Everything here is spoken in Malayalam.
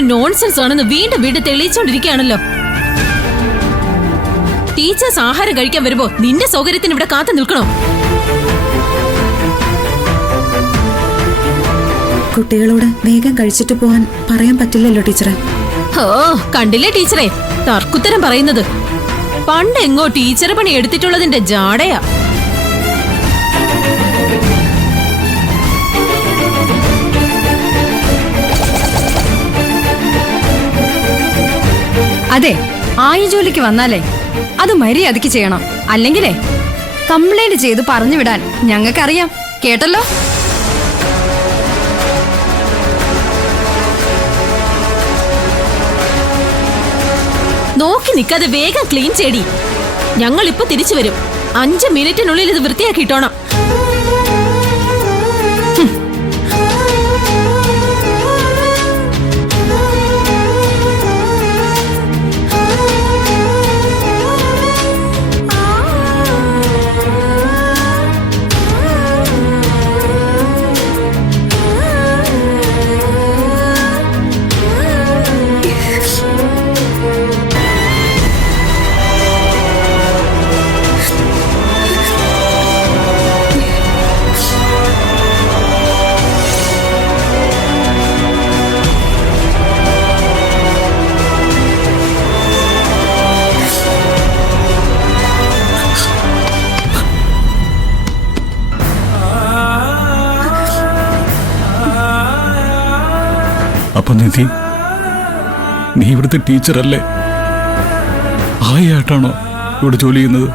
ഒരു നോൺസെൻസ് ആണെന്ന് വീണ്ടും വീണ്ടും തെളിയിച്ചോണ്ടിരിക്കുകയാണല്ലോ. ടീച്ചേഴ്സ് ആഹാരം കഴിക്കാൻ വരുമ്പോ നിന്റെ സൗകര്യത്തിന് ഇവിടെ കാത്തു നിൽക്കണോ? കുട്ടികളോട് വേഗം കഴിച്ചിട്ട് പോവാൻ പറയാൻ പറ്റില്ലല്ലോ ടീച്ചറെ. ഓ കണ്ടില്ലേ ടീച്ചറെ തർക്കുത്തരം പറയുന്നത്. പണ്ടെങ്ങോ ടീച്ചർ പണി എടുത്തിട്ടുള്ളതിന്റെ ജാടയാ. അതെ, ആയ ജോലിക്ക് വന്നാലേ അത് മര്യാദയ്ക്ക് ചെയ്യണം. അല്ലെങ്കിലേ കംപ്ലൈന്റ് ചെയ്ത് പറഞ്ഞു വിടാൻ ഞങ്ങൾക്കറിയാം. കേട്ടല്ലോ? നോക്കി നിൽക്കാതെ വേഗം ക്ലീൻ ചെയ്യടി. ഞങ്ങൾ ഇപ്പൊ തിരിച്ചു വരും. 5 മിനിറ്റിനുള്ളിൽ ഇത് വൃത്തിയാക്കിയിട്ടോണം. അപ്പൊ നിധി, നീ ഇവിടുത്തെ ടീച്ചറല്ലേ? ആയായിട്ടാണോ ഇവിടെ ജോലി ചെയ്യുന്നത്?